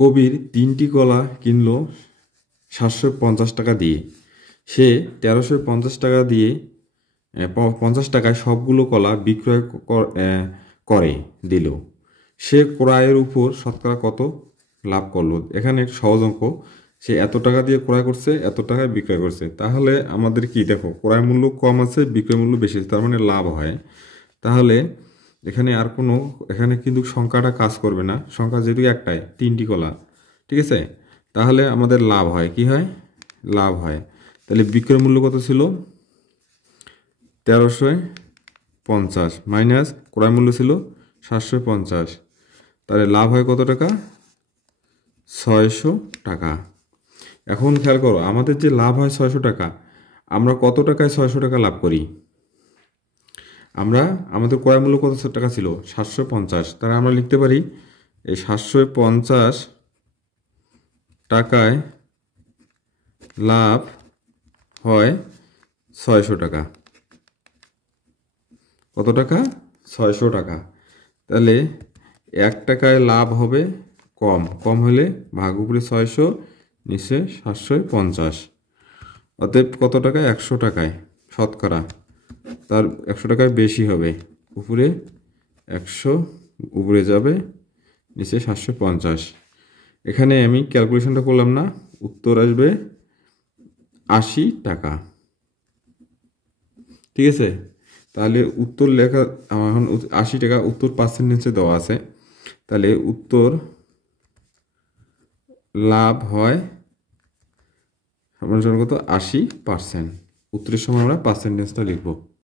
কবির 3টি কলা কিনলো 750 টাকা দিয়ে। সে 1350 টাকা দিয়ে 50 টাকায় সবগুলো কলা বিক্রয় করে দিল। সে ক্রয়ের উপর শতকরা কত লাভ করলো? এখানে একটা সহজ অঙ্ক। সে এত টাকা দিয়ে ক্রয় করছে, এত টাকায় বিক্রয় করছে। তাহলে আমাদের কি দেখো, ক্রয় মূল্য কম আছে, বিক্রয় মূল্য বেশি আছে, তার মানে লাভ হয়। তাহলে এখানে আর কোনো, এখানে কিন্তু সংখ্যাটা কাজ করবে না। সংখ্যা যেহেতু একটাই, 3টি কলা, ঠিক আছে? তাহলে আমাদের লাভ হয়, কি হয়? লাভ হয়। তাহলে বিক্রয় মূল্য কত ছিল? 1350 মাইনাস ক্রয় মূল্য ছিল 750। তাহলে লাভ হয় কত টাকা? 600 টাকা। এখন খেয়াল করো, আমাদের যে লাভ হয় 600 টাকা, আমরা কত টাকায় 600 টাকা লাভ করি? আমাদের ক্রয় মূল্য কত টাকা ছিল? 750। তাহলে আমরা লিখতে পারি এই 750 টাকায় লাভ হয় 600 টাকা। কত টাকা? 600 টাকা। তাহলে 1 টাকায় লাভ হবে কম, কম হলে ভাগ উপরে 600, নিচে 750। অতএব কত টাকায়? 100 টাকায় শতকরা, তার 100 টাকায় বেশি হবে, উপরে 100, উপরে যাবে, নিচে 750। এখানে আমি ক্যালকুলেশনটা করলাম না, উত্তর আসবে 80 টাকা। ঠিক আছে? তাহলে উত্তর লেখা এখন 80 টাকা উত্তর পার্সেন্টেজে দেওয়া আছে। তাহলে উত্তর লাভ হয় কত? 80%। উত্তরের সময় আমরা পার্সেন্টেজটা লিখব।